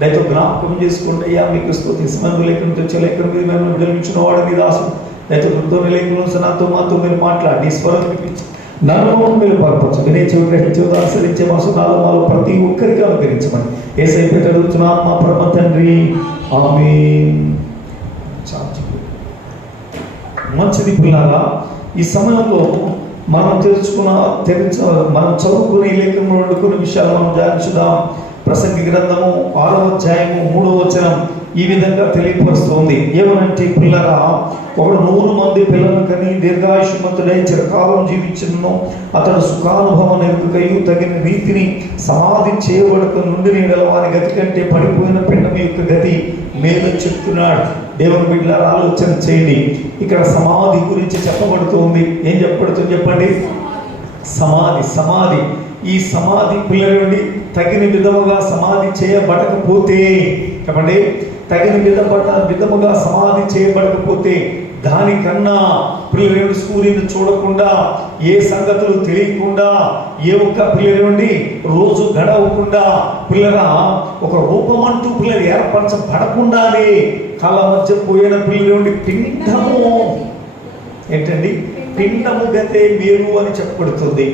దయతో జ్ఞాపకం చేసుకోండి అయ్యా మీకు స్థుతి సమందు లేఖనం తెచ్చే లేఖనం మీద మిమ్మల్ని విడలించిన వాడు మీ దాసు దయతో కృతజ్ఞ లేఖనం నాతో మాతో మీరు మాట్లాడి స్వరం వినిపించి. నన్ను మీరు పరపచ్చు వినే చెవి గ్రహించేది ఆశ్రయించే మా సుఖాలు మాలో ప్రతి ఒక్కరికి అనుగ్రహించమని. ఏసై పెట్టి అడుగుతున్నాం మా పరమ తండ్రి. ఆమె మంచిది పిల్లారా ఈ సమయంలో మనం తెలుసుకున్న తెలుసు మనం చదువుకునే లేఖనంలో ఉండే కొన్ని విషయాలు మనం ధ్యానించుదాం ప్రసంగి గ్రంథము ఆరో అధ్యాయము మూడో వచనం ఈ విధంగా తెలియపరుస్తోంది. ఏమనంటే పిల్లరా ఒకడు నూరు మంది పిల్లలను కని దీర్ఘాయుషమంతుడై చిరకాలం జీవించను అతడు సుఖానుభవం ఎరుకయు తగిన రీతిని సమాధి చేయబడక నుండి నీడల వారి గతి కంటే పడిపోయిన పిండం యొక్క గతి మేలు చెప్తున్నాడు. దేవుని బిడ్డలారా ఆలోచన చేయండి. ఇక్కడ సమాధి గురించి చెప్పబడుతోంది. ఏం చెప్పబడుతుంది చెప్పండి? సమాధి సమాధి. ఈ సమాధి పిల్లల నుండి తగిన విధముగా సమాధి చేయబడకపోతే చెప్పండి తగిన విధపడ విధముగా సమాధి చేయబడకపోతే దానికన్నా పిల్లల సూర్యుని చూడకుండా ఏ సంగతులు తెలియకుండా ఏ ఒక్క పిల్లల నుండి రోజు గడవకుండా పిల్లల ఒక రూపమంటూ పిల్లలు ఏర్పరచబడకుండానే కళ్ళ మధ్య పోయిన పిల్లల నుండి పిండము ఏంటండి? పిండము గతే మేలు అని చెప్పబడుతుంది.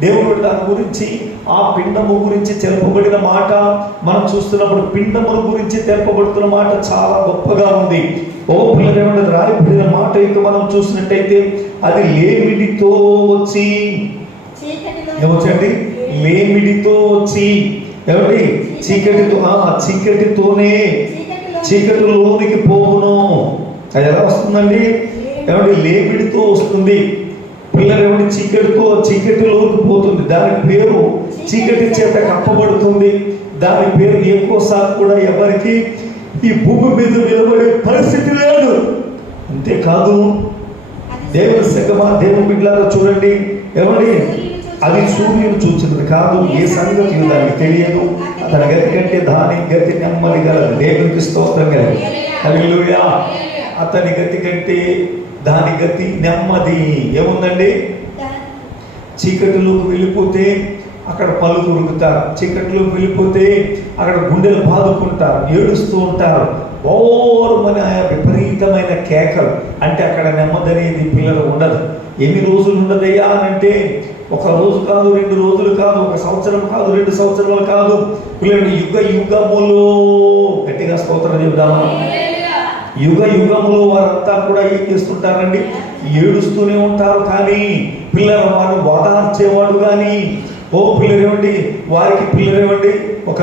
దేవుడు దాని గురించి ఆ పిండము గురించి తెలుపబడిన మాట. మనం చూస్తున్నప్పుడు పిండముల గురించి తెలుపబడుతున్న మాట చాలా గొప్పగా ఉంది. ఓ పిల్లలు రాయబడిన మాట ఇక మనం చూసినట్టయితే అది లేమిడితో వచ్చి. ఏమొచ్చండి లేమిడితో వచ్చి. ఏమండి? చీకటితో చీకటితోనే చీకటిలోనికి పోవును. అది ఎలా వస్తుందండి? ఏమండి? లేమిడితో వస్తుంది. పిల్లలు చీకటితో చీకటిలోకి పోతుంది. దాని పేరు చీకటి చేత కప్పబడుతుంది. దాని పేరు ఎక్కువసార్లు కూడా ఎవరికి ఈ భూమి మీద నిలబడే పరిస్థితి లేదు. అంతేకాదు దేవుని సగమా దేవుని బిడ్డలారా చూడండి. ఏమండి? అది సూర్యుడు చూసినది కాదు. ఏ సంగతి దానికి తెలియదు. అతని గతి కంటే దాని గతి నెమ్మది గలదు. దేవునికి స్తోత్రం గలదు అతని గతి కంటే దాని గతి నెమ్మది. ఏముందండి? చీకటిలోకి వెళ్ళిపోతే అక్కడ పళ్ళు దొరుకుతారు చీకటిలోకి వెళ్ళిపోతే అక్కడ గుండెలు బాదుకుంటారు. ఏడుస్తూ ఉంటారు. ఓరమని విపరీతమైన కేకలు. అంటే అక్కడ నెమ్మది అనేది పిల్లలు ఉండదు. ఎన్ని రోజులు ఉండదయ్యా అని అంటే ఒక రోజు కాదు రెండు రోజులు కాదు ఒక సంవత్సరం కాదు రెండు సంవత్సరాలు కాదు. పిల్లలు యుగ యుగములో గట్టిగా స్తోత్రం చెబుదామా? యుగ యుగములు వారంతా కూడా ఏం చేస్తుంటారండి? ఏడుస్తూనే ఉంటారు కానీ పిల్లల వారు ఓదార్చేవాడు కానీ ఓ పిల్లలేమండి వారికి పిల్లలేమండి ఒక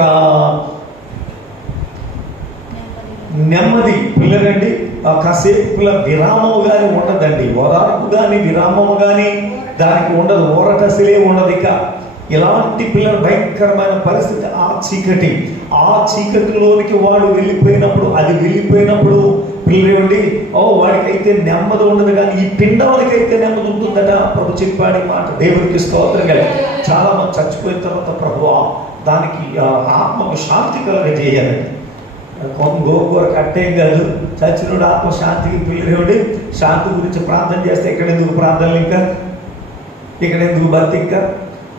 నెమ్మది పిల్లలండి ఆ కాసేపు పిల్ల విరామము కానీ ఉండదండి. ఓదార్పు కానీ విరామము కానీ దానికి ఉండదు. ఊరటసలే ఉండదు ఇక. ఇలాంటి పిల్లలు భయంకరమైన పరిస్థితి ఆ చీకటి. ఆ చీకటిలోనికి వాడు వెళ్ళిపోయినప్పుడు అది వెళ్ళిపోయినప్పుడు పిల్లలేవండి ఓ వాడికైతే నెమ్మది ఉండదు కానీ ఈ పిండవాడికైతే నెమ్మది ఉంటుందట. ప్రభు చెప్పాడు మాట. దేవునికి స్తోత్రం కలిగి. చాలా మంది చచ్చిపోయిన తర్వాత ప్రభు దానికి ఆత్మకు శాంతి కలగజేయాలండి కొంత గోకూర కట్టేం కాదు. చచ్చినోడు ఆత్మ శాంతికి పిల్లలేవండి శాంతి గురించి ప్రార్థన చేస్తే ఇక్కడ ఎందుకు ప్రార్థనలు ఇంకా? ఇక్కడ ఎందుకు భక్తి ఇంకా?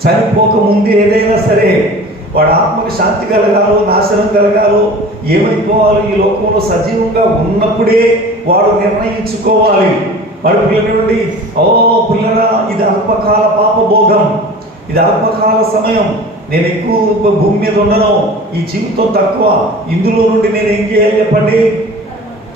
చనిపోక ముందు ఏదైనా సరే వాడు ఆత్మకి శాంతి కలగాలో నాశనం కలగాలో ఏమైపోవాలి ఈ లోకంలో సజీవంగా ఉన్నప్పుడే వాడు నిర్ణయించుకోవాలి. వాడు పిల్లల నుండి ఓ పిల్లరా ఇది అల్పకాల పాపభోగం. ఇది అల్పకాల సమయం. నేను ఎక్కువ భూమి మీద ఉండను. ఈ జీవితం తక్కువ. ఇందులో నుండి నేను ఏం చేయాలి చెప్పండి?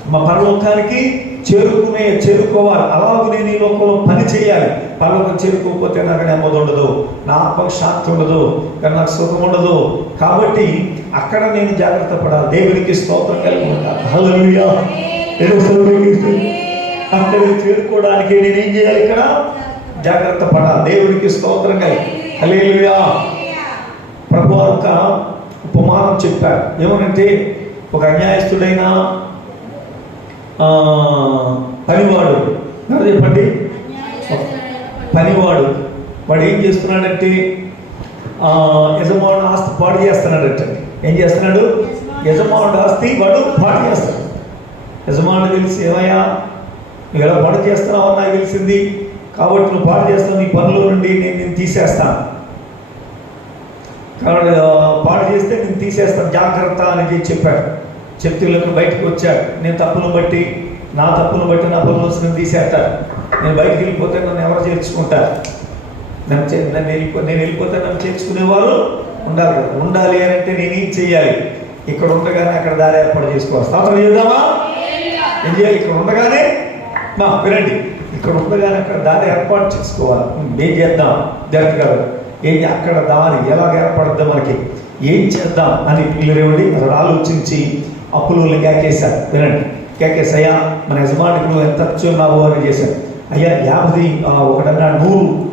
మా పరలోకానికి చేరుకునే చేరుకోవాలి. అలాగనే నేను లోకంలో పని చేయాలి. పరలోకం చేరుకోకపోతే నాకు నెమ్మది ఉండదు నా ఆత్మకు శాంతి ఉండదు కానీ నాకు సుఖం ఉండదు కాబట్టి అక్కడ నేను జాగ్రత్త పడాలి. దేవునికి స్తోత్రం కలిగి ఉంటాను అక్కడ చేరుకోవడానికి నేను ఏం చేయాలి ఇక్కడ? జాగ్రత్త పడాలి. దేవునికి స్తోత్రం కలిగి హల్లెలూయా. ప్రభు ఒక ఉపమానం చెప్పారు. ఏమనంటే ఒక అన్యాయస్తుడైన పనివాడు. చెప్పండి పనివాడు. వాడు ఏం చేస్తున్నాడంటే యజమానుడు ఆస్తి పాడు చేస్తున్నాడట. ఏం చేస్తున్నాడు? యజమానుడు ఆస్తి వాడు పాడు చేస్తాడు యజమానుడు తెలిసి ఏమయ్యా నువ్వు ఎలా పాడు చేస్తున్నావు నాకు తెలిసింది. కాబట్టి నువ్వు పాడు చేస్తావు నీ పనుల నుండి నేను నేను తీసేస్తాను కాబట్టి పాడు చేస్తే నేను తీసేస్తాను జాగ్రత్త అని చెప్పాడు. చెప్తులకు బయటకు వచ్చాడు నేను తప్పును బట్టి నా తప్పును బట్టి నా పనులు తీసేస్తారు నేను బయటకు వెళ్ళిపోతే నన్ను ఎవరు చేర్చుకుంటారు? నన్ను నన్ను వెళ్ళిపో నేను వెళ్ళిపోతే నన్ను చేర్చుకునేవారు ఉండాలి కదా. ఉండాలి అని అంటే నేనేం చెయ్యాలి? ఇక్కడ ఉండగానే అక్కడ దారి ఏర్పాటు చేసుకోవాలి. స్థాపన చేద్దామా? ఏం చేయాలి? ఇక్కడ ఉండగానే మా వినండి. ఇక్కడ ఉండగానే అక్కడ దారి ఏర్పాటు చేసుకోవాలి. ఏం చేద్దాం? జరగదు గారు ఏం అక్కడ దారి ఎలాగ ఏర్పడద్దాం మనకి ఏం చేద్దాం అని పిల్లరేవండి అసలు ఆలోచించి అప్పులు కేకేశారు వినండి. కేకేసి అయ్యా మన యజమానికి నువ్వు ఎంత ఉన్నావు అని చేశాను అయ్యా యాభై ఒకటన్నా నూరు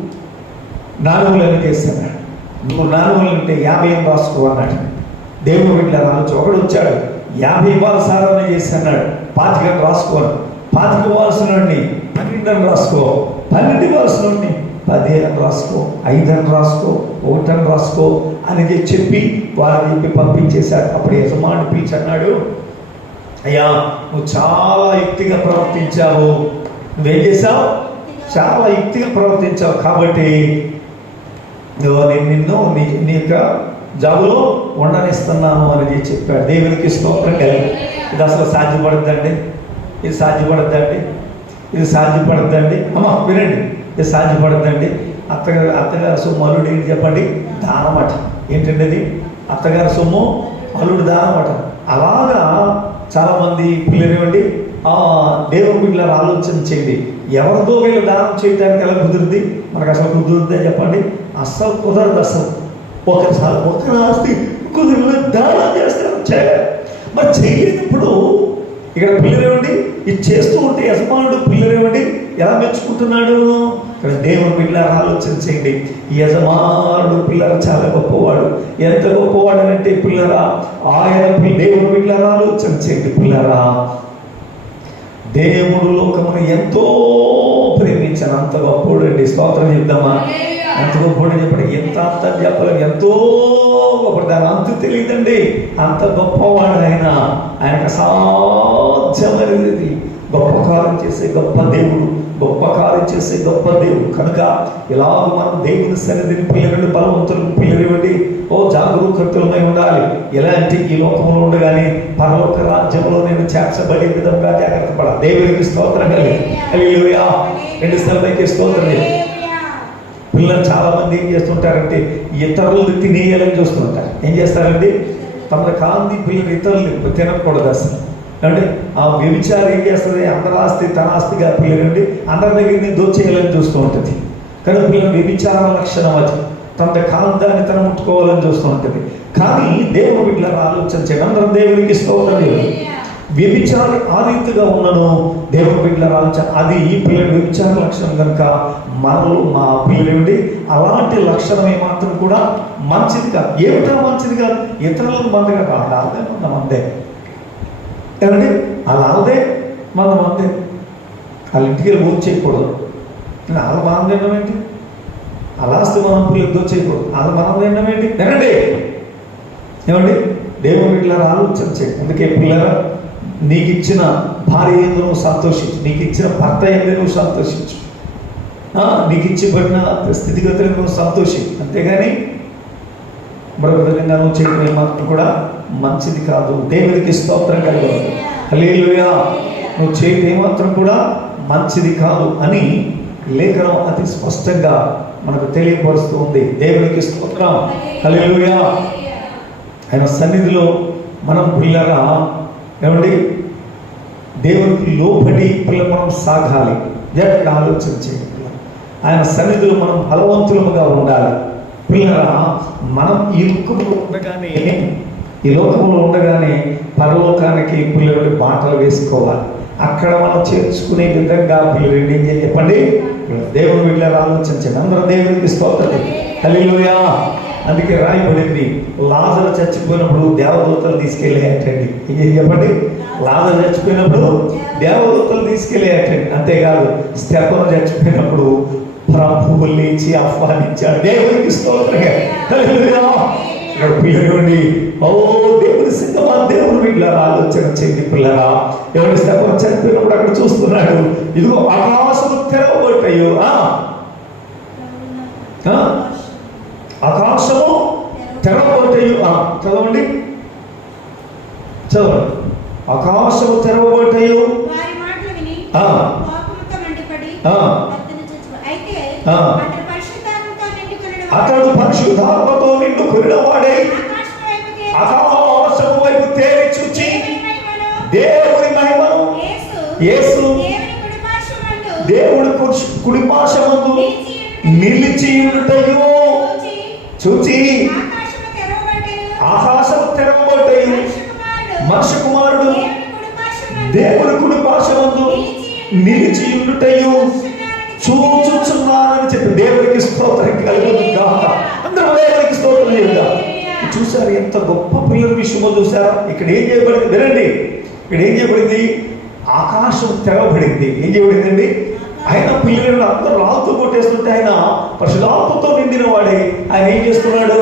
నాలుగులను చేశాను నువ్వు నాలుగులు అంటే యాభై ఏం రాసుకో అన్నాడు. దేవుడు వీటిలో రావచ్చు ఒకడు వచ్చాడు. యాభై ఇవ్వాలి సార్ అని చేసి అన్నాడు. పాతికను రాసుకోను పాతిక ఇవ్వాల్సిన వాడిని రాసుకో. పన్నెండు ఇవ్వాల్సిన పదిహేను రాసుకో ఐదని రాసుకో ఒకటని రాసుకో అని చెప్పి వారికి చెప్పి పంపించేశాడు అప్పుడు యజమాని పిలిచి అన్నాడు అయ్యా నువ్వు చాలా యుక్తిగా ప్రవర్తించావు. నువ్వేం చేశావు? చాలా యుక్తిగా ప్రవర్తించావు కాబట్టి నువ్వు నేను నిన్ను నీ నీ యొక్క జాబులో ఉండనిస్తున్నాను అని చెప్పాడు. దేవునికి స్తోత్రం కలిగి. ఇది అసలు సాధ్యపడద్దండి? ఇది సాధ్యపడద్దండి? ఇది సాధ్యపడద్దండి? అమ్మా వినండి. ఇది అత్తగారు అత్తగారు సొమ్ము అల్లుడు ఏంటి చెప్పండి. దానమట. ఏంటండి అది? అత్తగారి సొమ్ము అల్లుడు దానమాట. అలాగా చాలామంది పిల్లలేవండి ఆ దేవుని ఆలోచన చేయండి. ఎవరితో వీళ్ళు దానం చేయడానికి ఎలా కుదురుద్ది మనకు అసలు కుదురుద్దే చెప్పండి. అస్సలు కుదరదు అసలు. ఒకసారి ఒక ఆస్తి కుదురు దానం చేస్తారు చేయలేరు మరి చేయలేనప్పుడు ఇక్కడ పిల్లలేవండి ఇది చేస్తూ ఉంటే యజమానుడు పిల్లలేవండి ఎలా మెచ్చుకుంటున్నాడు? దేవుని పిల్లల ఆలోచన చేయండి. యజమానుడు పిల్లల చాలా గొప్పవాడు. ఎంత గొప్పవాడు అంటే పిల్లరా ఆయన దేవుని పిల్లల ఆలోచన చేయండి పిల్లరా. దేవుడు లోకమును ఎంతో ప్రేమించాను అంత గొప్పవాడు అండి. స్తోత్రం చెప్దామా? అంత గొప్పవాడు చెప్పండి ఎంత అంత చెప్పలేదు ఎంతో గొప్ప దాని అంత తెలియదండి. అంత గొప్పవాడు ఆయన. ఆయనకు అసాధ్యమైనది గొప్ప కార్యం చేసే గొప్ప దేవుడు గొప్ప కార్యం చేసే గొప్ప దేవుడు. కనుక ఇలాగ మనం దేవుని సన్నిధిని పిల్లలు బలవంతులకు పిల్లలు ఓ జాగరూకతులమై ఉండాలి. ఎలాంటి ఈ లోకంలో ఉండగానే పరలోక రాజ్యంలో నేను చేర్చబడే విధంగా జాగ్రత్త పడాలి. దేవునికి స్తోత్రం కలిగి హల్లెలూయా. రెండు స్థలమైకి స్తోత్రం పిల్లలు చాలామంది ఏం చేస్తుంటారంటే ఇతరులు తినేయాలని చూస్తుంటారు. ఏం చేస్తారండి? తమ కాంతి పిల్లలు ఇతరులు తినకూడదు అసలు. కాబట్టి ఆ వ్యభిచారం ఏం చేస్తుంది? అందరాస్తి తన ఆస్తిగా పిల్లలండి అందరి దగ్గర దోచేయాలని చూస్తూ ఉంటుంది. కానీ పిల్లలు వ్యభిచారం లక్షణం అది. తన కాంతాన్ని తన ముట్టుకోవాలని చూస్తూ ఉంటుంది. కానీ దేవుడు వీళ్ళ ఆలోచన చేయడం. దేవునికి స్తోత్రం వ్యభిచారి ఆ రీతిగా ఉన్నను. దేవుని బిడ్డల ఆలోచన. అది ఈ పిల్లల వ్యభిచార లక్షణం కనుక మనలో మా పిల్లడి అలాంటి లక్షణం ఏమాత్రం కూడా మంచిది కాదు. ఏమిటా మంచిది కాదు? ఇతరులకు మందిగా కాదు. అర్థం ఉందా మందే? ఏమండి? అలా అల్లదే మన మందే వాళ్ళ ఇంటికి వెళ్ళి భోజనం చేయకూడదు. వాళ్ళ మనం తినడం ఏంటి? అలా వస్తే మనం పిల్లలు దోచేయకూడదు వాళ్ళ మనం తినడం ఏంటి? తినండి. ఏమండి? దేవుని బిడ్డలారా ఆలోచన చేయండి. అందుకే పిల్లరా నీకు ఇచ్చిన భార్య ఎందు నువ్వు సంతోషించు. నీకు ఇచ్చిన భర్త ఎందు నువ్వు సంతోషించు. నీకు ఇచ్చిబడిన స్థితిగతులను నువ్వు సంతోషించు. అంతేగాని మరొక విధంగా నువ్వు చేయడం ఏమాత్రం కూడా మంచిది కాదు. దేవునికి స్తోత్రం కలిగి హల్లెలూయా. నువ్వు చేయటం ఏమాత్రం కూడా మంచిది కాదు అని లేఖనం అతి స్పష్టంగా మనకు తెలియపరుస్తూ ఉంది. దేవునికి స్తోత్రం. హల్లెలూయా. ఆయన సన్నిధిలో మనం పిల్లరా? ఏమండి? దేవునికి లోపడి పిల్ల మనం సాగాలి. జాగ్రత్తగా ఆలోచన చేయాలి ఆయన సన్నిధిలో మనం బలవంతులముగా ఉండాలి. మనం ఈ లోకంలో ఉండగానే ఈ లోకంలో ఉండగానే పరలోకానికి పిల్లలు బాటలు వేసుకోవాలి. అక్కడ మనం చేర్చుకునే విధంగా పిల్లలు ఏం చేయాలి చెప్పండి? దేవుని వెళ్ళారు ఆలోచించండి. అందరూ దేవునికి స్తోత్రం. హల్లెలూయా. అందుకే రాయబడింది లాజలు చచ్చిపోయినప్పుడు దేవదూతలు తీసుకెళ్ళేటండి ఏం చెప్పండి? లాజలు చచ్చిపోయినప్పుడు దేవదూతలు తీసుకెళ్ళేటండి అంతేకాదు స్టెపను చచ్చిపోయినప్పుడు ప్రభువు లేచి ఆహ్వానించాడు. దేవునికి స్తోత్రంగా పిల్లలండి ఓ దేవుని సిద్ధమా? దేవుని వీళ్ళ ఆలోచన చేయండి పిల్లరా. ఎవరి స్టెపను చనిపోయినప్పుడు అక్కడ చూస్తున్నాడు. ఇదిగో ఆకాశము తెరవబట్టాయో ఆ? ఆ? ఆకాశము తెరవబట్టయు ఆ, చదవండి. చదవండి. ఆకాశము విని ఆ. కోపంతో మండిపడి ఆ. అతను చచ్చిపో- అయితే ఆ. అతడు పరిశుద్ధాత్మతో నిండుకొనిన వాడు. ఆకాశం వైపు తేరి చూచి దేవుని మహిమను, యేసు దేవుడు కుడి- కుడిపాశమందు నిలిచి ఉండుటయు చూచి. ఆకాశము తెరవబడ్డయు. మనుష్య కుమారుడు కుడిపార్శ్వమందు దేవుని కుడిపాశమందు నిలిచి ఉండుటయు దేవునికి స్తోత్రం కలుగును గాక. అందరూ దేవునికి స్తోత్రం చేయుగా చూసారు ఎంత గొప్ప పిల్లల విషయమో చూసారా? ఇక్కడ ఏం చేయబడింది వినండి. ఇక్కడ ఏం చేయబడింది? ఆకాశం తెరవబడింది. ఏం చేయబడిందండి ఆయన పిల్లలు అందరూ రాళ్ళతో కొట్టేస్తుంటే ఆయన పరిశుధాత్మతో నిండిన వాడే. ఆయన ఏం చేస్తున్నాడు?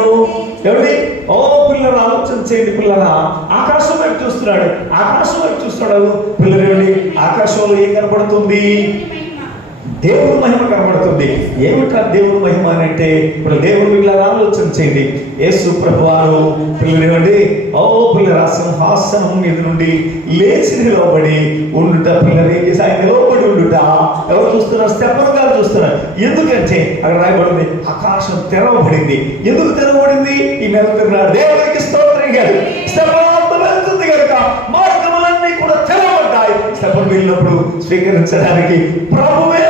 ఎవడి ఓ పిల్లలు ఆలోచన చేయండి పిల్లరా. ఆకాశం వైపు చూస్తున్నాడు. ఆకాశం వైపు చూస్తున్నాడు. పిల్లలు ఆకాశంలో ఏం కనపడుతుంది? దేవుని మహిమ. కనబడుతుంది. ఏమిట్రా దేవుని మహిమ అని అంటే ఇప్పుడు దేవుని పిల్లలు ఆలోచన చేయండి. యేసు ప్రభువారు పిల్లలేవండి ఓ పిల్లల సింహాసనం మీద నుండి లేచి నిలవబడి ఉండుట పిల్లలు ఏం చేసి ఆయన నిలవబడి ఉండుట. ఎవరు చూస్తున్నారు? స్టెఫన్ గారు చూస్తున్నారు. ఎందుకంటే అక్కడ రాయబడింది ఆకాశం తెరవబడింది. ఎందుకు తెరవబడింది? ఈ వెళ్తున్నాడు దేవునికి స్తోత్రం గారు. వెళ్తుంది కనుక మార్గములన్నీ కూడా తెరవబడ్డాయి. స్టెఫన్ వెళ్ళినప్పుడు స్వీకరించడానికి ప్రభువే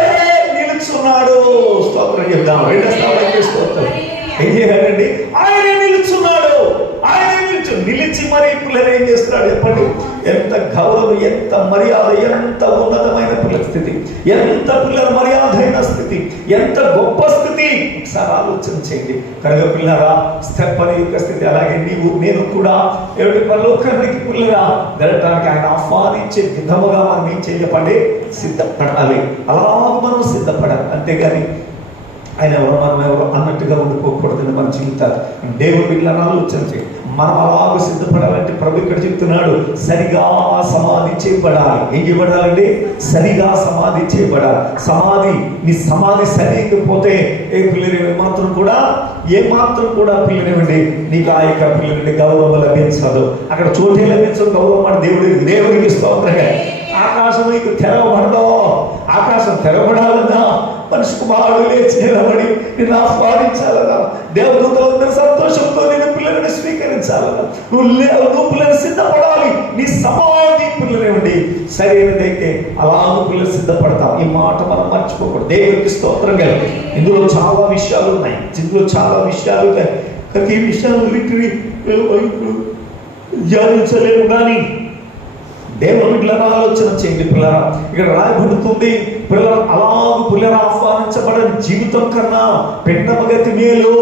స్తోత్రం చెప్దాం. రెండు స్తోత్రం స్తోత్రం. ఏం చేయాలండి ఆయన నిలుచున్నాడు. ఆయన నిలుచు నిలిచి మరి పిల్లలు ఏం చేస్తున్నాడు చెప్పండి? ఎంత గౌరవం ఎంత మర్యాద ఎంత ఉన్నతమైన పిల్లల స్థితి. ఎంత పిల్లల మర్యాదైన స్థితి. ఎంత గొప్ప స్థితి. ఒకసారి ఆలోచన చేయండి. కనుక పిల్లరా స్టెప్పని యొక్క స్థితి అలాగే నీవు నేను కూడా. ఏమిటి పరలోకానికి పిల్లరా వెళ్ళటానికి ఆయన ఆహ్వానించే విధముగా మనం ఏం చేయపడి సిద్ధపడాలి. అలాగ మనం సిద్ధపడాలి. అంతేగాని ఆయన ఎవరు మనం ఎవరు అన్నట్టుగా ఉండిపోకూడదని మన జీవితాలు. దేవుడు వీళ్ళని ఆలోచించి మనం అలాగ సిద్ధపడాలంటే ప్రభు ఇక్కడ చెప్తున్నాడు సరిగా సమాధి చేయబడాలి. ఏం చేయబడాలండి? సరిగా సమాధి చేయబడాలి. సమాధి నీ సమాధి సరిపోతే ఏ పిల్లలు మాత్రం కూడా ఏ మాత్రం కూడా పిల్లనివ్వండి నీకు ఆ యొక్క పిల్లలని గౌరవం లభించదు. అక్కడ చోటే లభించదు. గౌరవం మన దేవుడికి దేవుడికి స్తోత్రంగా ఆకాశం నీకు తెరవబడదో ఆకాశం తెరవబడాలన్నా మనిషి కుమారుడు లేచి నిలబడి నిన్ను ఆహ్వానించాలన్నా. దేవదూతలందరూ సంతోషంతో నేను పిల్లలను స్వీకరించాలన్నా. నువ్వు నువ్వు పిల్లలు సిద్ధపడాలి. నీ సమాధి పిల్లలేవండి సరైనదైతే అలా పిల్లలు సిద్ధపడతాం. ఈ మాట మనం మర్చిపోకూడదు. దేవునికి స్తోత్రం కలిగి ఇందులో చాలా విషయాలు ఉన్నాయి. ఇందులో చాలా విషయాలు ఉన్నాయి. ప్రతి విషయాలు లిటరీ ధ్యానించలేము కానీ దేవుడు బిడ్డలను ఆలోచన చేయండి పిల్లరా ఇక్కడ రాయబడుతుంది పిల్లలు అలాగ పిల్లలు ఆహ్వానించబడని జీవితం కన్నా పిండమగతి మేలు.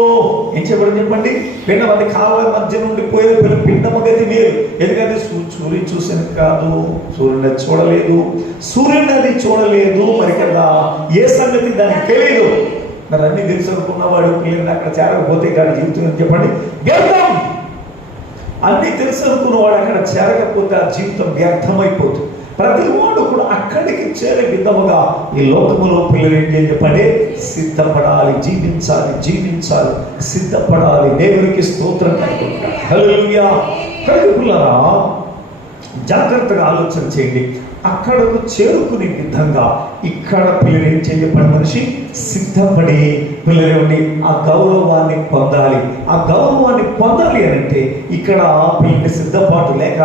ఏం చెప్పండి చెప్పండి? పిండమది కాళ్ళ మధ్య నుండి పోయే పిల్లలు పిండమగతి మేలు. ఎందుకంటే సూర్యుని చూసిన కాదు. సూర్యుని చూడలేదు. సూర్యుని అది చూడలేదు. మరి కదా ఏ సంగతి దానికి తెలియదు మరి అన్ని తెలుసు అనుకున్నవాడు పిల్లల్ని అక్కడ చేరకపోతే ఇక్కడ జీవితం అని చెప్పండి? వ్యర్థం. అన్ని తెలుసు అనుకున్నవాడు అక్కడ చేరకపోతే ఆ జీవితం వ్యర్థమైపోతుంది. ప్రతి వాడు కూడా అక్కడికి చేరే విధముగా ఈ లోకములో పిల్లలు ఏం చేయాలి చెప్పండి సిద్ధపడాలి జీవించాలి జీవించాలి సిద్ధపడాలి. దేవునికి స్తోత్రం కలుగుతారు పిల్లరా జాగ్రత్తగా ఆలోచన చేయండి. అక్కడకు చేరుకునే విధంగా ఇక్కడ పిల్లలు ఏం చేయబడి మనిషి సిద్ధపడి పిల్లలేమండి ఆ గౌరవాన్ని పొందాలి. ఆ గౌరవాన్ని పొందాలి అని అంటే ఇక్కడ పిల్లల సిద్ధపాటు లేక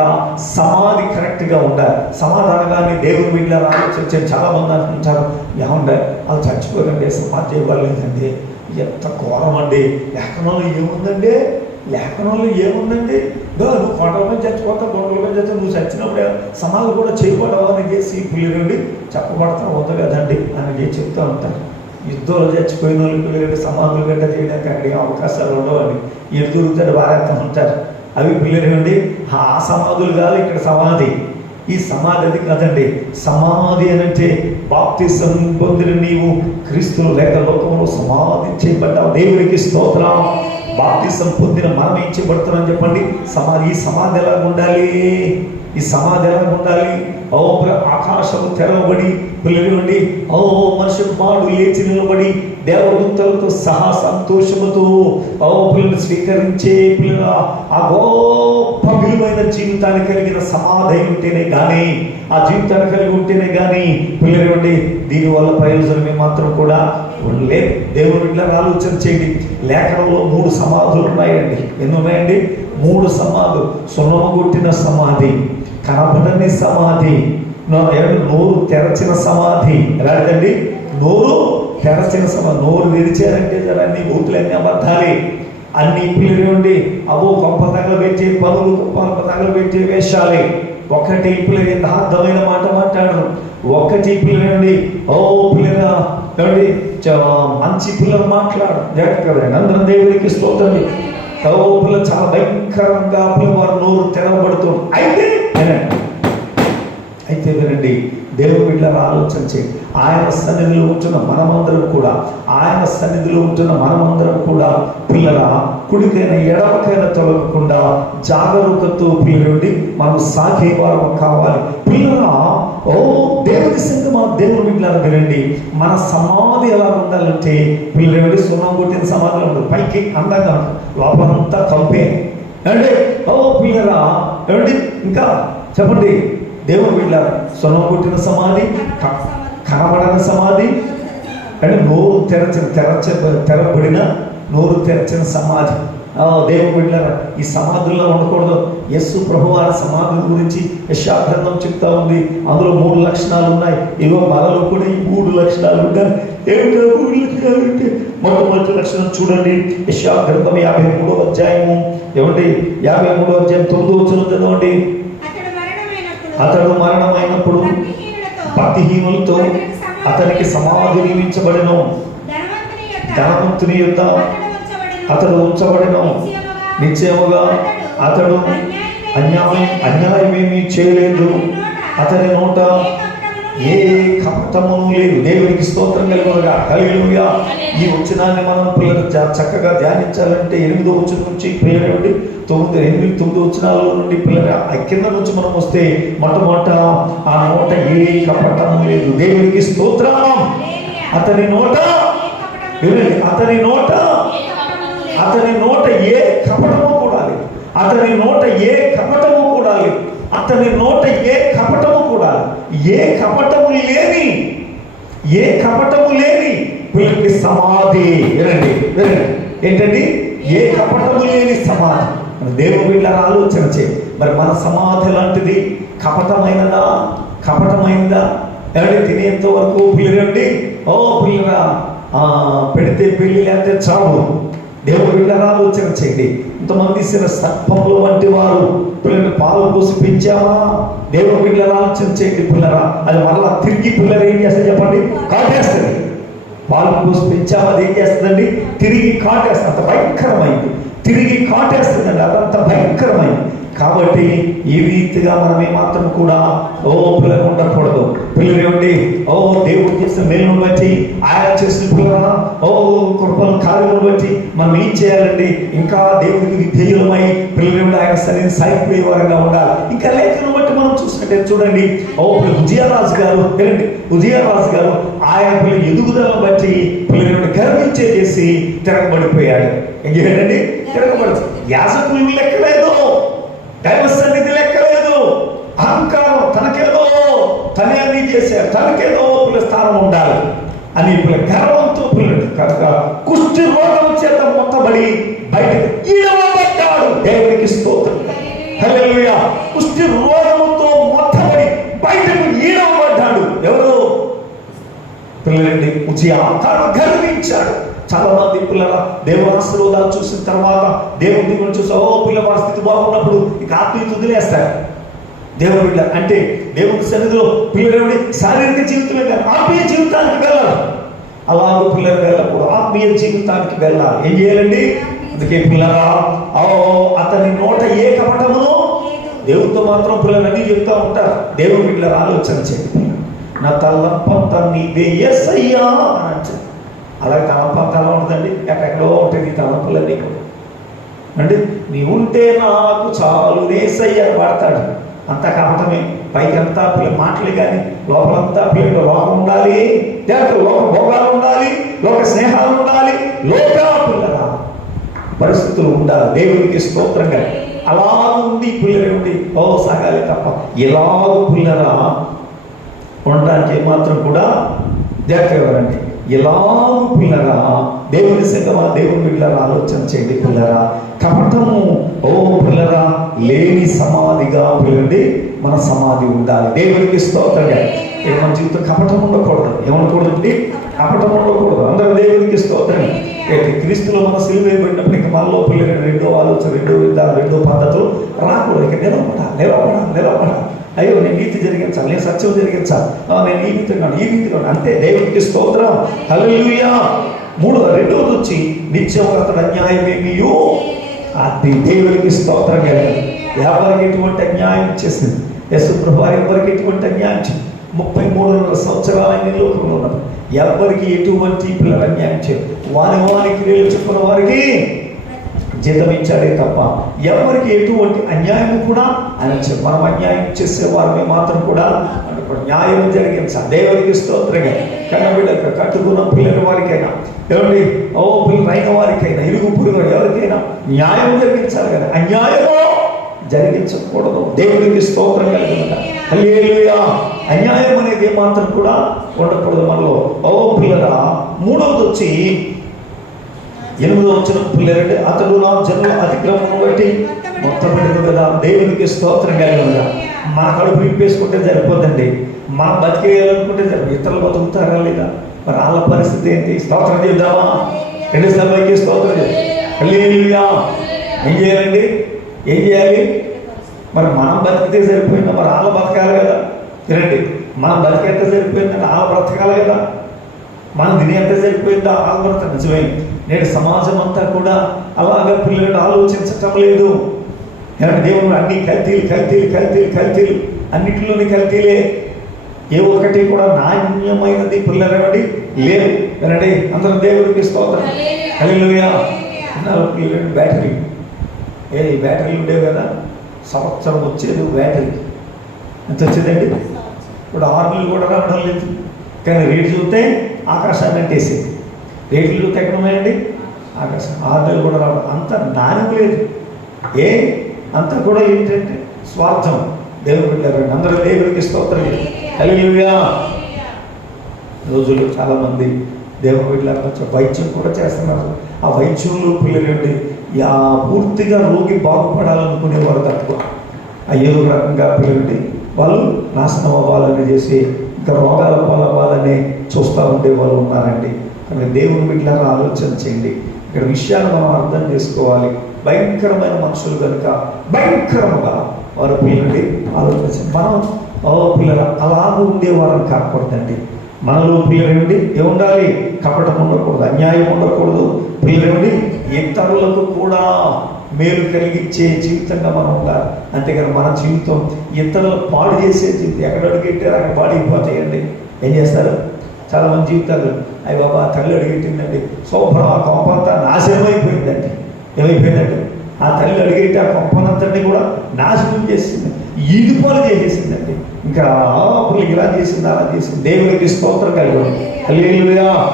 సమాధి కరెక్ట్గా ఉండాలి. సమాధానంగానే దేవుని వీళ్ళ ఆలోచించే చాలా మంది అనుకుంటారు ఏమండే వాళ్ళు చచ్చిపోకండి సమాధి చేయబడలేదండి ఎంత ఘోరం అండి. లేఖనంలో ఏముందండి? లేఖనంలో ఏముందండి దో నువ్వు కొండల మీద చచ్చిపోతా కొండల మీద చచ్చి నువ్వు చచ్చినప్పుడు సమాధులు కూడా చేయబడవని చేసి పిల్లలు చెప్పబడతా వద్దు కదండి అని నేను చెప్తూ ఉంటారు. యుద్ధంలో చచ్చిపోయిన వాళ్ళు పిల్లలు సమాధులు గడ్డ చేయడానికి అక్కడ ఏం అవకాశాలు ఉండవని ఎటు తిరుగుతాడు భారత ఉంటారు. అవి పిల్లలు ఆ సమాధులు కాదు ఇక్కడ సమాధి. ఈ సమాధి అది కాదండి సమాధి అని అంటే బాప్తిసం పొందిన నీవు క్రీస్తులు లేక లోకంలో సమాధి చేయబడ్డావు. దేవునికి స్తోత్రం. బాప్తిసం పొందిన మనం ఏం చేయబడుతున్నాం చెప్పండి? సమాధి ఈ సమాధి ఎలా ఉండాలి? ఈ సమాధి ఎలా ఉండాలి? ఓ ఆకాశము తెరవబడి పిల్లలు ఓ మనిషి కుమారుడు లేచి నిలబడి దేవదూతలతో సహా సంతోషముతో ఓ పిల్లలు స్వీకరించే పిల్లల ఆ గొప్ప విలువైన జీవితాన్ని కలిగిన సమాధి ఉంటేనే కానీ ఆ జీవితాన్ని కలిగి ఉంటేనే కానీ పిల్లలు దీనివల్ల ప్రయోజనం మాత్రం కూడా లే దేవుని ఇట్లా ఆలోచన చేయండి. లేఖనంలో మూడు సమాధులు ఉన్నాయండి. ఎన్ని ఉన్నాయండి మూడు సమాధులు. సున్నమ కొట్టిన సమాధి కనపడని సమాధి నోరు తెరచిన సమాధి. ఎలాంటిదండి నోరు తెరచిన సమాధి. నోరు తెరిచారంటే సరే అన్ని బూతులన్నీ అబద్ధాలే. అన్ని ఇప్పులేవండి అవో గొప్ప తగలబెట్టే పనులు గొప్ప తగలబెట్టే వేషాలే. ఒకటి ఇప్పులే యథార్థమైన మాట మాట్లాడరు. ఒకటి ఇప్పులేనండి నుండి ఓ పిల్లల ఏమండి చ- మంచి పిల్లలు మాట్లాడు. నందన అందరం దేవుడికి స్తోత్రం ఓ పిల్లలు చాలా భయంకరంగా వారు నోరు తెరవబడుతూ అయితే వినండి. అయితే వినండి. దేవుడు బిడ్డల ఆలోచన చేయండి ఆయన సన్నిధిలో ఉంటున్న మనమందరం కూడా ఆయన సన్నిధిలో ఉంటున్న మనమందరం కూడా పిల్లల కుడికైన ఎడమకైన తొలగకుండా జాగరూకతో పిల్లలుండి మనం సాగే వారం కావాలి. పిల్లల ఓ దేవుడి దేవుని సంగమా దేవుడు బిడ్డలను వినండి మన సమాధి ఎలా ఉండాలంటే పిల్లలు సున్నం కొట్టిన సమాధిలో ఉండదు పైకి అందంగా లోపలంతా కంపే. అంటే ఓ పిల్లరా ఏమండి? ఇంకా చెప్పండి. దేవుడు బిడ్డ సున్నం కొట్టిన సమాధి క- కనబడని సమాధి అంటే నోరు తెరచిన తెరచ తెరబడిన నోరు తెరచిన సమాధి. ఆ, దేవుని బిడ్డలారా ఈ సమాధుల్లో ఉండకూడదు. యస్సు ప్రభు వారి సమాధుల గురించి యశాగ్రంథం చెప్తా ఉంది. అందులో మూడు లక్షణాలు ఉన్నాయి. ఇగో మనలో కూడా ఈ మూడు లక్షణాలు ఉన్నాయి ఏమిటో మూడు లక్షణాలు అంటే మొట్టమొదటి లక్షణం చూడండి. యశాగ్రంథం యాభై మూడో అధ్యాయము. ఏమండి? యాభై మూడో అధ్యాయం తొమ్మిదో వచ్చిన చదవండి. అతడు మరణమైనప్పుడు భక్తిహీనులతో అతనికి సమాధి నియమించబడిన. ధనవంతుని యొక్క అతడు ఉంచబడను. నిశ్చయముగా అతడు అన్యాయం అన్యాయమేమీ చేయలేదు. అతని నోట ఏ కపటమును లేదు. దేవునికి స్తోత్రం కలుగునగా హల్లెలూయా. ఈ వచనాన్ని మనం పిల్లలు చక్కగా ధ్యానించాలంటే ఎనిమిదో వచ్చిన నుంచి పిల్లల నుండి తొమ్మిది ఎనిమిది తొమ్మిది వచనాల నుండి పిల్లల ఆ కింద నుంచి మనం వస్తే మొట్టమొదట ఆ నోట ఏ కపటము లేదు. దేవునికి స్తోత్రం అతని నోట అతని నోట అతని నోట ఏ కపటము కూడా లేదు అతని నోట ఏ కపటము కూడా లేదు అతని నోట ఏ కపటము కూడా ఏ కపటము లేని ఏ కపటము లేని వీళ్ళకి సమాధి. వినండి వినండి. ఏంటండి? ఏ కపటము లేని సమాధి. మన దేవుని వీళ్ళ ఆలోచన చేయి. మరి మన సమాధి లాంటిది కపటమైనదా? కపటమైందా? ఎవరి తినేంత వరకు పిల్లరండి ఓ పిల్లరా పెడితే పెళ్ళి లేకపోతే చావు దేవుడు వీళ్ళ ఆలోచన చేయండి. ఇంతమంది ఇచ్చిన సర్పములు వంటి వారు పిల్లల్ని పాలు పోసి పెంచామా? దేవుడు వీళ్ళ ఆలోచన చేయండి పిల్లరా. అది మరలా తిరిగి పిల్లలు ఏం చేస్తారు చెప్పండి? కాటేస్తుంది పాలు పోసి పెంచామా? అది ఏం చేస్తుందండి? తిరిగి కాటేస్తుంది. అంత భయంకరమైంది. తిరిగి కాటేస్తుందండి. అదంత భయంకరమైంది. కాబట్టి ఈ రీతిగా మనం ఏమాత్రం కూడా ఓ పిల్లలు ఉండకూడదు. పిల్లలు ఏమండి? ఓ దేవుడు చేసిన మేలును బట్టి ఆయన చేసిన పిల్లల ఓ కృపల కార్యములను బట్టి మనం ఏం చేయాలండి? ఇంకా దేవుడికి విధేయులమై పిల్లలు ఆయన సరైన సాగిపోయే వారంగా ఉండాలి. ఇంకా లేఖను బట్టి మనం చూసినట్టే చూడండి ఓ ఇప్పుడు ఉదయరాజు గారు వినండి ఉదయరాజు గారు ఆయన పిల్లల ఎదుగుదలను బట్టి పిల్లలు గర్వించే చేసి తిరగబడిపోయాడు. ఏంటండి తిరగబడి యాజకులు లెక్కలేదు. దైవ సన్నిధి లెక్కలేదు అహంకారం తనకేదో తనే అన్ని చేశారు తనకేదో పిల్ల స్థానం ఉండాలి అని ఇప్పుడు గర్వంతో పిల్లడు కనుక కుష్టి రోగం చేత మొత్తబడి బయటకు ఈడవబడ్డాడు. దేవునికి స్తోత్రం. కుష్టి రోగముతో మొత్తబడి బయటకు ఈడవబడ్డాడు. ఎవరు? పిల్లలండి ఉచియా తాను గర్వించాడు. చాలా మంది పిల్లల దేవుని ఆశీర్వాదాలు చూసిన తర్వాత దేవుని దిగులు చూసి ఓ పిల్ల స్థితి బాగున్నప్పుడు ఇక ఆత్మీయత వదిలేస్తారు దేవుని బిడ్డ అంటే దేవుని సన్నిధిలో పిల్లలు శారీరక జీవితమే కాదు ఆత్మీయ జీవితానికి వెళ్ళాలి. అలా పిల్లలు వెళ్ళకూడదు ఆత్మీయ జీవితానికి వెళ్ళాలి. ఏం చేయాలండి? అందుకే పిల్లరా ఓ అతని నోట ఏ కపటమును దేవుడితో మాత్రం పిల్లలన్నీ చెప్తా ఉంటారు. దేవుని బిడ్డల ఆలోచన చేయండి నా తలంపంత నీవే ఎస్ అయ్యా అని అంటారు అలాగే తలంపంత ఎలా ఉంటుందండి ఎక్కడెక్కడో ఉంటుంది ఈ తలంపులన్నీ కూడా అంటే నీ ఉంటే నాకు చాలు నేసయ్య వాడతాడు పాడతాడు. అంతా కపటమే పిల్ల మాటలు కానీ లోపలంతా పిల్లలు లోకం ఉండాలి. లేకపోతే లోక భోగాలు ఉండాలి. లోక స్నేహాలు ఉండాలి. లోక పిల్లరా పరిస్థితులు ఉండాలి. దేవునికి స్తోత్రంగా అలా ఉంది పిల్లలు ఉండి ఓ సాగాలి తప్ప ఎలాగ పుల్లరా ఉండడానికి ఏమాత్రం కూడా జాగ్రత్త ఎవరండి? ఎలాగ పిల్లరా? దేవుని సంగమా దేవుని పిల్లరా ఆలోచన చేయండి పిల్లరా. కపటము ఓ పిల్లరా లేని సమాధిగా పిల్లండి మన సమాధి ఉండాలి. దేవునికి స్తోత్రంగా మన జీవితం కపటం ఉండకూడదు. ఏమనకూడదండి? కపటం ఉండకూడదు. అందరూ దేవునికి స్తోత్రం అయితే క్రీస్తులో మన సిలువ ఇంకా ఇక మనలో పిల్లలు రెండో ఆలోచన రెండో విధాలు రెండో పద్ధతులు రాకూడదు. ఇక నిలబడాలి నిలబడాలి నిలబడాలి. అయ్యో నేను నీతి జరిగించాలి నేను సత్యం జరిగించాలి ఆ, నేను ఈ రీతిగా ఈ రీతిగా అంతే దేవునికి స్తోత్రం. హల్లెలూయా. మూడు రెండవది వచ్చి నిత్యం అతడు అన్యాయమేమియో అది దేవుడికి స్తోత్రం కలిగింది ఎవరికి ఎటువంటి అన్యాయం చేసింది? యశు ప్రభు ఎవరికి ఎటువంటి అన్యాయం చేసింది? ముప్పై మూడున్నర సంవత్సరాల నిలువకుండా ఉన్నారు ఎవరికి ఎటువంటి పిల్లలు అన్యాయం చేయరు వారి వారి క్రియలు చెప్పిన వారికి జీతం ఇచ్చాడే తప్ప ఎవరికి ఎటువంటి అన్యాయం కూడా ఆయన మనం అన్యాయం చేసే వారిని మాత్రం కూడా అనుకోండి న్యాయం జరిగించాలి దేవునికి స్తోత్రంగా కన్నబిడ్డ కట్టుకున్న పిల్లల వారికైనా ఏమండి? ఓ పిల్లలైన వారికైనా ఇరుగు పురుగు ఎవరికైనా న్యాయం జరిగించాలి కదా. అన్యాయమో జరిగించకూడదు. దేవునికి స్తోత్రం కలిగిన హల్లెలూయా. అన్యాయం అనేది మాత్రం కూడా ఉండకూడదు మనలో. ఓ పిల్లరా మూడవది వచ్చి ఎనిమిదో వచ్చిన పిల్లలంటే అతడు నా జన్మ అతిక్రమం బట్టి మొత్తం కదా దేవునికి స్తోత్రం కలిగినగా మన కడుపు నింపేసుకుంటే సరిపోదండి మనం బతికేయాలనుకుంటే సరిపోదు ఇతరులు బతుకుతారా లేదా? మరి వాళ్ళ పరిస్థితి ఏంటి? స్తోత్రం చేద్దామా రెండు సభకి స్తోత్రం చేద్దాం ఏం చేయాలండి? ఏం చేయాలి? మరి మనం బతికితే సరిపోయిందా? మరి వాళ్ళ బతకాలి కదా. వినండి మనం బతికేస్తే సరిపోయిందంటే వాళ్ళ బ్రతకాలి కదా. మనం తిని ఎంత సరిపోయిందో ఆలోచన నిజమే. నేడు సమాజం అంతా కూడా అలాగా పిల్లలు ఆలోచించటం లేదు. దేవుడు అన్ని కల్తీలు కల్తీలు కల్తీలు కల్తీలు. అన్నిటిలోని కల్తీలే. ఏ ఒక్కటి కూడా నాణ్యమైనది పిల్లలండి లేదు వినండి అందరూ దేవుడికి స్తోత్రం. పిల్లలు బ్యాటరీ. ఏ బ్యాటరీలు ఉండేవి కదా? సంవత్సరం వచ్చేది బ్యాటరీ. ఎంత వచ్చిందండి? ఇప్పుడు ఆర్మీలు కూడా రావడం లేదు. కానీ రేటు చూస్తే ఆకాశాన్ని అంటేసింది రేట్లు చూస్తే ఆకాశం. ఆర్డర్లు కూడా రావడం. అంత నాణ్యం లేదు. ఏ? అంతా కూడా ఏంటంటే స్వార్థం. దేవుడు పెట్టారు అందరూ దేవుడికి స్తోత్రం కలిగిగా రోజుల్లో చాలామంది దేవుడు బిడ్డలకు వైద్యం కూడా చేస్తున్నారు. ఆ వైద్యంలో పిల్లలండి యా పూర్తిగా రోగి బాగుపడాలనుకునేవారు తక్కువ. ఆ ఏదో రకంగా పిల్లలండి వాళ్ళు నాశనం అవ్వాలని చేసి ఇంకా రోగాల పాలవ్వాలని చూస్తూ ఉండేవాళ్ళు ఉన్నారండి. కానీ దేవుని బిడ్డలను ఆలోచన చేయండి. ఇక్కడ విషయాలు మనం అర్థం చేసుకోవాలి. భయంకరమైన మనుషులు కనుక భయంకరంగా వారు పిల్లల్ని ఆలోచించి మనం ఓ పిల్లలు అలాగ ఉండేవారని కాకూడదండి. మనలో ప్రియులండి ఏముండాలి? కపటం ఉండకూడదు అన్యాయం ఉండకూడదు. ప్రియులండి ఇతరులకు కూడా మేలు కలిగించే జీవితంగా మనం ఉండాలి. అంతేకాని మన జీవితం ఇతరులకు పాడు చేసే జీవితం. ఎక్కడ అడిగెట్టారు? అక్కడ పాడైపోతాయండి. ఏం చేస్తారు? చాలా మంది జీవితాలు అయ్యి బాబా తల్లి అడిగెట్టిందండి. శోభనం ఆ కొంపంతా నాశనం అయిపోయిందండి. ఏమైపోయిందండి? ఆ తల్లి అడిగేటి ఆ కొంపనంతటిని కూడా నాశనం చేసింది. ఈదుపాలు చేసేసిందండి. ఇంకా అప్పుడు ఇలా చేసింది అలా చేసింది. దేవునికి స్తోత్రం కలిగి హల్లెలూయా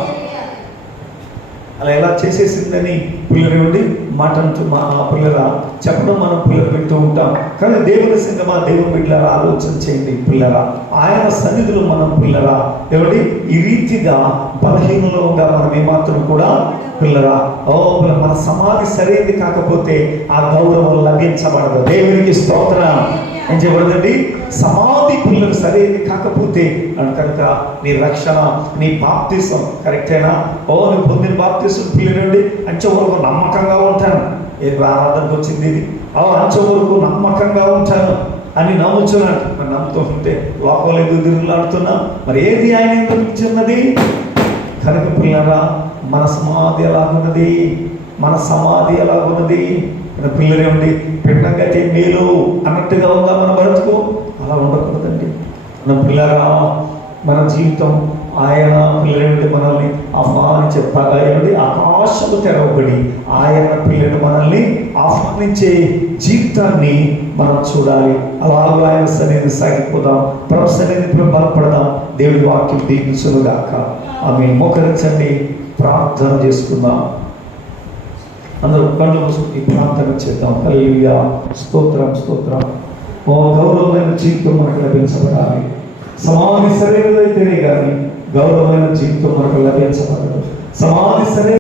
అలా ఎలా చేసేసిందని పిల్లలు ఉండి మాటంటూ మా పిల్లల చెప్పడం మనం పిల్లలు పెడుతూ ఉంటాం. కానీ దేవుని సంగమా దేవుని బిడ్డలారా ఆలోచన చేయండి పిల్లరా ఆయన సన్నిధిలో మనం పిల్లరా ఏమండి? ఈ రీతిగా బలహీనులుగా మనం ఏమాత్రం కూడా పిల్లరా ఓ మన సమాధి సరైనది కాకపోతే ఆ గౌరవం లభించబడదు. దేవునికి స్తోత్ర. ఏం చేయబడదండి సమాధి పిల్లలు సరైనది కాకపోతే అని కనుక నీ రక్షణ నీ బాప్తిసం కరెక్టేనా ఓ నువ్వు పొందిన బాప్తిసం పిల్లలు అంచె వరకు నమ్మకంగా ఉంటాను. ఏది ఆరాధనకు వచ్చింది ఇది? ఓ అంచె వరకు నమ్మకంగా ఉంటాను అని నమ్ముచున్నాడు మరి నమ్ముతూ ఉంటే లోపల ఎందుకు తిరుగులాడుతున్నా? మరి ఏది ఆయన ఎందుకు ఇచ్చిన్నది కనుక పిల్లరా మన సమాధి ఎలాగున్నది? మన సమాధి ఎలాగున్నది మన పిల్లలే ఉండి పిండంగతి మేలు అన్నట్టుగా ఉందా? మన బ్రతుకు అలా ఉండకూడదండి. మన పిల్లరా మన జీవితం ఆయన పిల్లలు మనల్ని ఆహ్వానించే ఏమిటి ఆకాశము తెరవబడి ఆయన పిల్లలు మనల్ని ఆహ్వానించే జీవితాన్ని మనం చూడాలి. అలాగే ఆయన సన్నిధిని సాగిపోదాం. ప్రభు సన్నిధిని బలపడదాం. దేవుడి వాక్యం దీపించునుగాక ఆమె మోకరించండి ప్రార్థన చేసుకుందాం. అందరూ కళ్ళు మూసుకుని ప్రార్థన చేద్దాం. హల్లెలూయా. స్తోత్రం స్తోత్రం. ఓ గౌరవమైన జీవితం మనకు లభించబడాలి. సమాధి సరైనదైతేనే కానీ గౌరవమైన జీవితం మనకు లభించబడదు. సమాధి సరైన